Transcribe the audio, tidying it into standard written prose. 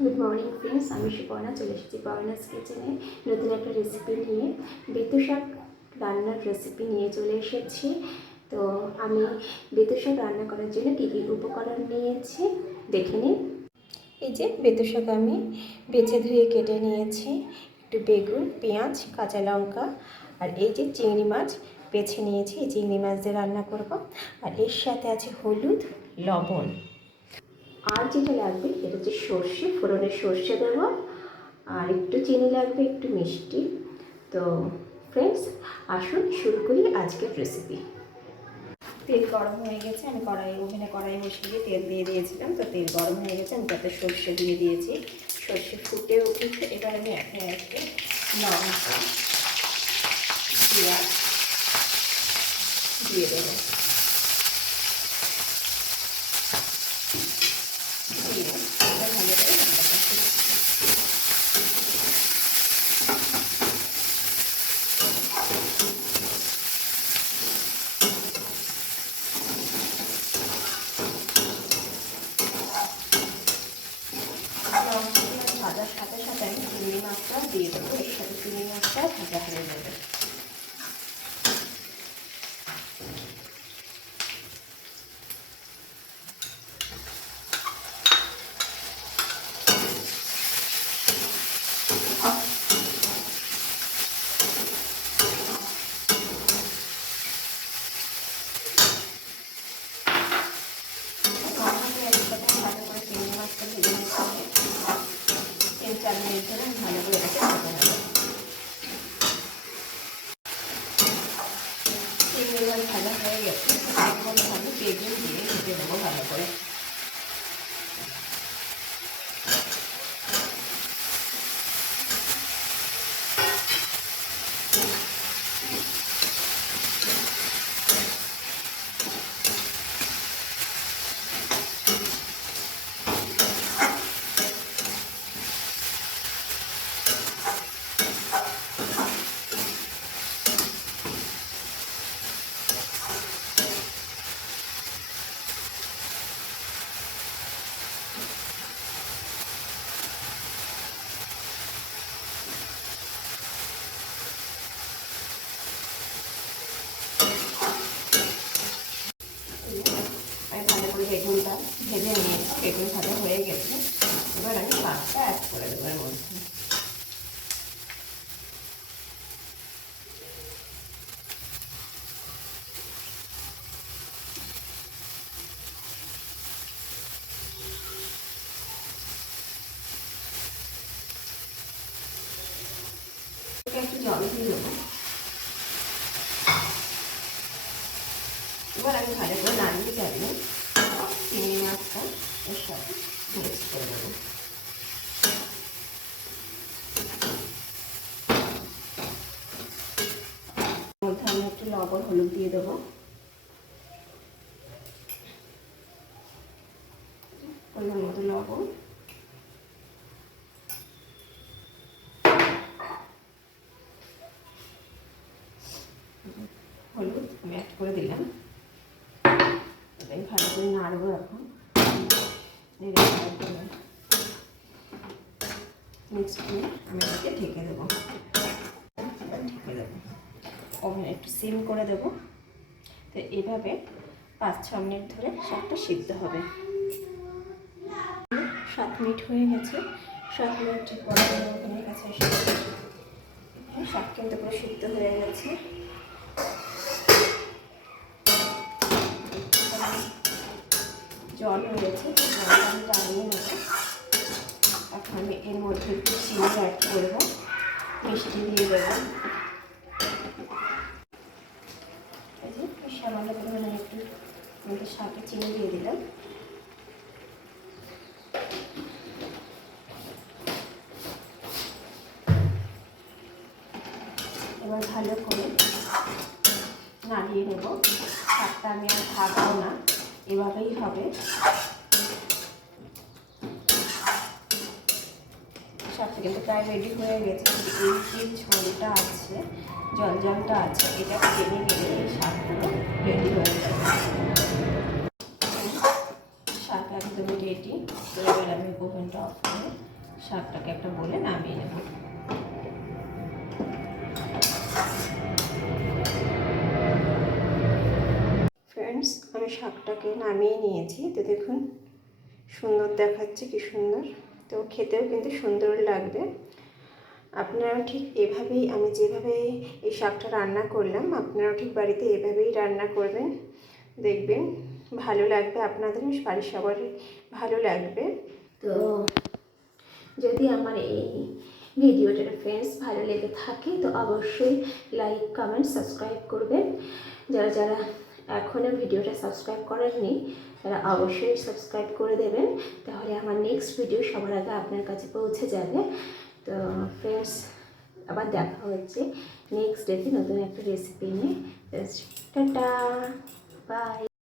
Good morning friends, আমি সুপর্ণা চলে এসেছি পর্ণাস কিচেনে নতুন একটা রেসিপি নিয়ে। বেতু শাক রান্নার রেসিপি নিয়ে চলে এসেছি। তো আমি বেতু শাক রান্না করার জন্য কী কী উপকরণ নিয়েছি দেখে নিই। এই যে বেতু শাক আমি বেছে ধুয়ে কেটে নিয়েছি, একটু বেগুন, পেঁয়াজ, কাঁচা লঙ্কা, আর এই যে চিংড়ি মাছ বেছে নিয়েছি। এই চিংড়ি মাছ দিয়ে রান্না করব। আর এর সাথে আছে হলুদ, লবণ, আর যেটা লাগবে এটা হচ্ছে সর্ষে, ফোড়নের সর্ষে দেবো, আর একটু চিনি লাগবে, একটু মিষ্টি। তো ফ্রেন্ডস, আসুন শুরু করি আজকের রেসিপি। তেল গরম হয়ে গেছে, আমি ওভেনে কড়াই বসিয়ে তেল দিয়ে দিয়েছিলাম। তো তেল গরম হয়ে গেছে, আমি তাতে সর্ষে দিয়ে দিয়েছি। সর্ষে ফুটে উঠেছে। এবার আমি একে একে লঙ্কা, পেঁয়াজ দিয়ে দেবো। ভাজার সাথে সাথে আমি চিংড়ি মাছটা দিয়ে দেবো। এর সাথে চিংড়ি মাছটা ভাজা হয়ে যাবে। ভালো করে চিংড়ি মাছটা ভেজে নিতে হবে। 3-4 মিনিট ধরে আমি ভালো করে এটাকে ভাজা নেব। চিংড়ি মাছ ভাজা হয়ে গেছে, এর মধ্যে আমি বেগুন দিয়ে ভেজে দেবো ভালো করে। আমি ভালো করে বেগুনটা ভেজে নিয়েছি, বেগুন ভাজা হয়ে গেছে। এবার আমি শাকটা অ্যাড করে দেবো এর মধ্যে। একটু জল দিয়ে দেবো। এবার আমি ভালো করে নাড়িয়ে চালিয়ে চিংড়ি মাছটা এর সাথে মিক্স করে দেবো। মধ্যে আমি একটু লবণ, হলুদ দিয়ে দেবো। পরিমাণ মতো লবণ, হলুদ আমি অ্যাড করে দিলাম। আমি ভালো করে নাড়বো এখন। মিক্স করে আমি এটাকে ঢেকে দেবো। ওভেন একটু সিম করে দেবো। তো এইভাবে 5-6 মিনিট ধরে শাকটা সিদ্ধ হবে। 7 মিনিট হয়ে গেছে। 7 মিনিট পরে ওভেনের কাছে এসে শাক কিন্তু পুরো সিদ্ধ হয়ে গেছে। জল হয়ে গেছে, জলটা আমি টানিয়ে নেব। এখন আমি এর মধ্যে একটু চিনি অ্যাড করবো, মিষ্টি দিয়ে দেবো। এই যে সামান্য পরিমাণে একটু আমাদের শাকে চিনি দিয়ে দিলাম। এবার ভালো করে নাড়িয়ে নেব। শাকটা আমি আর ভাজবো না, এভাবেই হবে। শাকটা কিন্তু প্রায় রেডি হয়ে গেছে। এই যে ঝোলটা আছে, জলটা আছে, এটা টেনে গেলে এই শাকগুলো রেডি হয়ে যাবে। শাক একদমই রেডি। রেডি। তো এবার আমি ওভেনটা অফ করে শাকটাকে একটা বলে নামিয়ে নেব। ফ্রেন্ডস, আমি শাকটাকে নামিয়ে নিয়েছি। তো দেখুন সুন্দর দেখাচ্ছে, কি সুন্দর। তো খেতেও কিন্তু সুন্দর লাগবে। আপনারাও ঠিক এভাবেই, আমি যেভাবে এই শাকটা রান্না করলাম, আপনারাও ঠিক বাড়িতে এভাবেই রান্না করবেন, দেখবেন ভালো লাগবে আপনাদের, বাড়ির সবারই ভালো লাগবে। তো যদি আমার এই ভিডিওটার ফ্রেন্ডস ভালো লেগে থাকে তো অবশ্যই লাইক, কমেন্ট, সাবস্ক্রাইব করবেন। যারা যারা এখনও ভিডিওটা সাবস্ক্রাইব করেননি তারা অবশ্যই সাবস্ক্রাইব করে দেবেন, তাহলে আমার নেক্সট ভিডিও সবার আগে আপনার কাছে পৌঁছে যাবে। তো ফ্রেন্ডস, আবার দেখা হচ্ছে নেক্সট ডেতে নতুন একটা রেসিপি নিয়ে। Tata, by.